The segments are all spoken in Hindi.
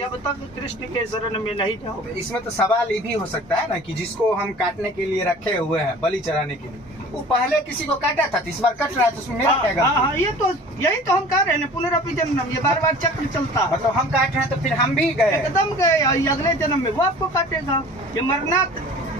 जब तक कृष्ण के शरण में नहीं जाओगे। इसमें तो सवाल ये भी हो सकता है ना कि जिसको हम काटने के लिए रखे हुए हैं, बलि चढ़ाने के लिए, वो पहले किसी को काटा था, इस बार कट रहा है, तो उसमें मेरा क्या गलती? हाँ, ये तो यही तो हम कह रहे हैं, पुनरअपि जन्म, ये बार बार चक्र चलता है। मतलब हम काट रहे हैं तो फिर हम भी गए, एकदम गए, अगले जन्म में वो आपको काटेगा। ये मरना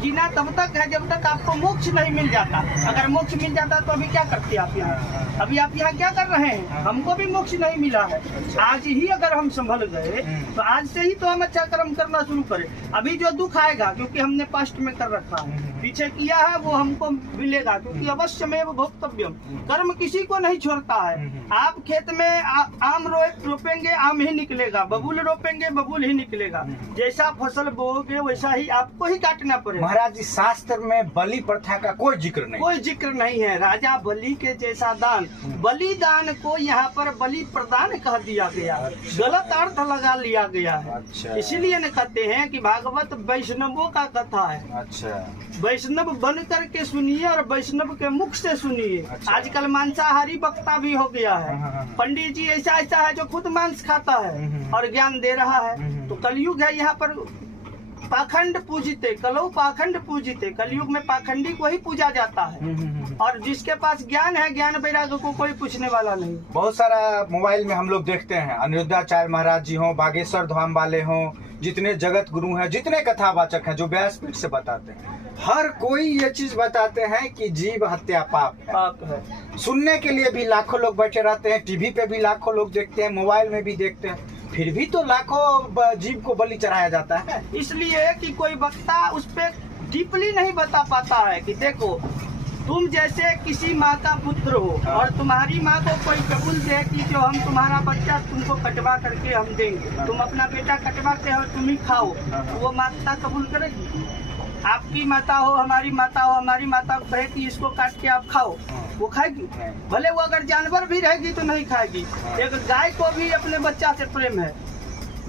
जीना तब तक है जब तक आपको मोक्ष नहीं मिल जाता। अगर मोक्ष मिल जाता तो अभी क्या करते आप यहाँ? अभी आप यहाँ क्या कर रहे हैं? हमको भी मोक्ष नहीं मिला है। आज ही अगर हम संभल गए तो आज से ही तो हम अच्छा कर्म करना शुरू करें। अभी जो दुख आएगा क्योंकि हमने पास्ट में कर रखा है, पीछे किया है, वो हमको मिलेगा, क्योंकि अवश्य में भोक्तव्यम, कर्म किसी को नहीं छोड़ता है। आप खेत में आम रोपेंगे, आम ही निकलेगा, बबूल रोपेंगे, बबूल ही निकलेगा। जैसा फसल बोओगे वैसा ही आपको ही काटना पड़ेगा। महाराज जी, शास्त्र में बलि प्रथा का कोई जिक्र नहीं, कोई जिक्र नहीं है। राजा बलि के जैसा दान, बलिदान को यहाँ पर बलि प्रदान कह दिया गया, गलत अर्थ लगा लिया गया है। अच्छा। इसीलिए न कहते हैं कि भागवत वैष्णवों का कथा है। अच्छा, वैष्णव बन करके सुनिए और वैष्णव के मुख से सुनिए। अच्छा। आजकल मांसाहारी वक्ता भी हो गया है। हाँ। पंडित जी ऐसा ऐसा है जो खुद मांस खाता है और ज्ञान दे रहा है। तो कलयुग है, यहाँ पर पाखंड पूजते, कलौ पाखंड पूजते, कलयुग में पाखंडी को ही पूजा जाता है। और जिसके पास ज्ञान है, ज्ञान वैराग्य को कोई पूछने वाला नहीं। बहुत सारा मोबाइल में हम लोग देखते हैं, अनिरुद्धाचार्य महाराज जी हों, बागेश्वर धाम वाले हों, जितने जगत गुरु हैं, जितने कथावाचक हैं जो व्यासपीठ से बताते हैं, हर कोई ये चीज बताते हैं कि जीव हत्या पाप है। पाप है। सुनने के लिए भी लाखों लोग बैठे रहते हैं, टीवी पे भी लाखों लोग देखते हैं, मोबाइल में भी देखते हैं, फिर भी तो लाखों जीव को बलि चढ़ाया जाता है। इसलिए कि कोई वक्ता उस पर डीपली नहीं बता पाता है कि देखो, तुम जैसे किसी माँ का पुत्र हो और तुम्हारी माँ को कोई कबूल दे कि जो हम तुम्हारा बच्चा तुमको कटवा करके हम देंगे, तुम अपना बेटा कटवाते हो, तुम ही खाओ, वो माता कबूल करेगी? आपकी माता हो, हमारी माता हो, हमारी माता कहे कि इसको काट के आप खाओ, वो खाएगी? भले वो अगर जानवर भी रहेगी तो नहीं खाएगी। एक गाय को भी अपने बच्चा से प्रेम है।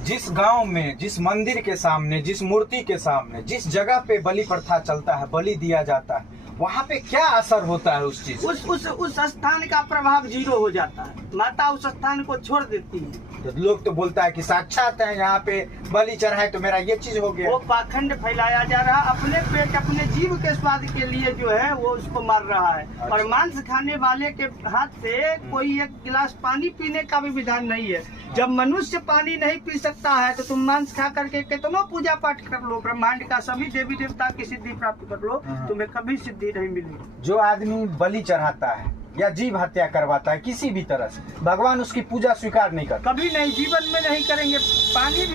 जिस गांव में, जिस मंदिर के सामने, जिस मूर्ति के सामने, जिस जगह पे बलि प्रथा चलता है, बलि दिया जाता है, वहाँ पे क्या असर होता है उस चीज? उस स्थान का प्रभाव जीरो हो जाता है। माता उस स्थान को छोड़ देती है। तो लोग तो बोलता है कि साक्षात है, यहाँ पे बलि चढ़ाए तो मेरा ये चीज हो गया। वो पाखंड फैलाया जा रहा, अपने पेट, अपने जीव के स्वाद के लिए जो है वो उसको मार रहा है। अच्छा। और मांस खाने वाले के हाथ से कोई एक गिलास पानी पीने का भी विधान नहीं है। जब मनुष्य पानी नहीं पी सकता है तो तुम मांस खा करके कितनों पूजा पाठ कर लो, ब्रह्मांड का सभी देवी देवता की सिद्धि प्राप्त कर लो, तुम्हें कभी सिद्धि नहीं मिलेगी। जो आदमी बलि चढ़ाता है या जीव हत्या करवाता है किसी भी तरह से, भगवान उसकी पूजा स्वीकार नहीं करते। कभी नहीं, जीवन में नहीं करेंगे। पानी भी